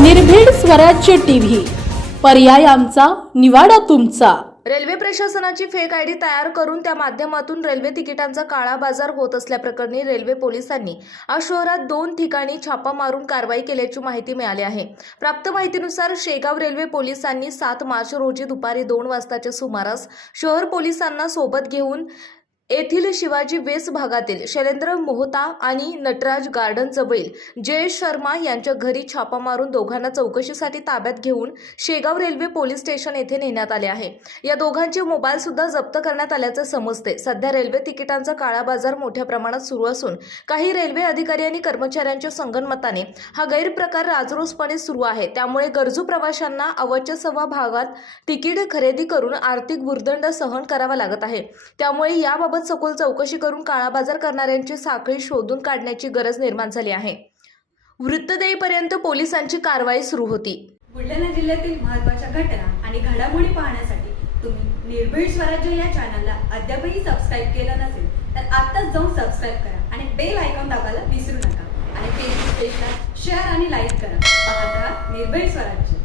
निर्भीड स्वराज्य टीव्ही. पर्याय आमचा निवाडा तुमचा. रेल्वे प्रशासनाची फेक आयडी तयार करून त्या माध्यमातून रेल्वे तिकिटांचा काळा बाजार होत असल्याप्रकरणी रेल्वे पोलिसांनी आज शहरात दोन ठिकाणी छापा मारून कारवाई केल्याची माहिती मिळाली आहे. प्राप्त माहितीनुसार शेगाव रेल्वे पोलिसांनी सात मार्च रोजी दुपारी दोन वाजताच्या सुमारास शहर पोलिसांना सोबत घेऊन येथील शिवाजी वेस भागातील शैलेंद्र मोहता आणि नटराज गार्डन जवळील जयेश शर्मा यांच्या घरी छापा मारून दोघांना चौकशीसाठी ताब्यात घेऊन शेगाव रेल्वे पोलीस स्टेशन येथे नेण्यात आले आहे. या दोघांचे मोबाईल सुद्धा जप्त करण्यात आल्याचे समजते. सध्या रेल्वे तिकिटांचा काळा बाजार मोठ्या प्रमाणात सुरू असून काही रेल्वे अधिकारी आणि कर्मचाऱ्यांच्या संगनमताने हा गैरप्रकार राजरोसपणे सुरू आहे. त्यामुळे गरजू प्रवाशांना अवच्या सव्वा भागात तिकीट खरेदी करून आर्थिक भुर्दंड सहन करावा लागत आहे. त्यामुळे याबाबत सखोल चौकशी करून काळाबाजार करणाऱ्यांची साखळी शोधून काढण्याची गरज निर्माण झाली आहे. वृत्त देईपर्यंत पोलिसांची कारवाई सुरू होती. बुलढाणा जिल्ह्यातील महत्त्वाच्या घटना आणि घडामोडी पाहण्यासाठी तुम्ही निर्भीड स्वराज्य या चॅनलला अद्यापही सबस्क्राईब केलं नसेल तर आत्ताच जाऊन सबस्क्राईब करा आणि बेल आयकॉन दाबायला विसरू नका. आणि फेसबुक पेजला शेअर आणि लाईक करा. पाहत राहा निर्भीड स्वराज्य.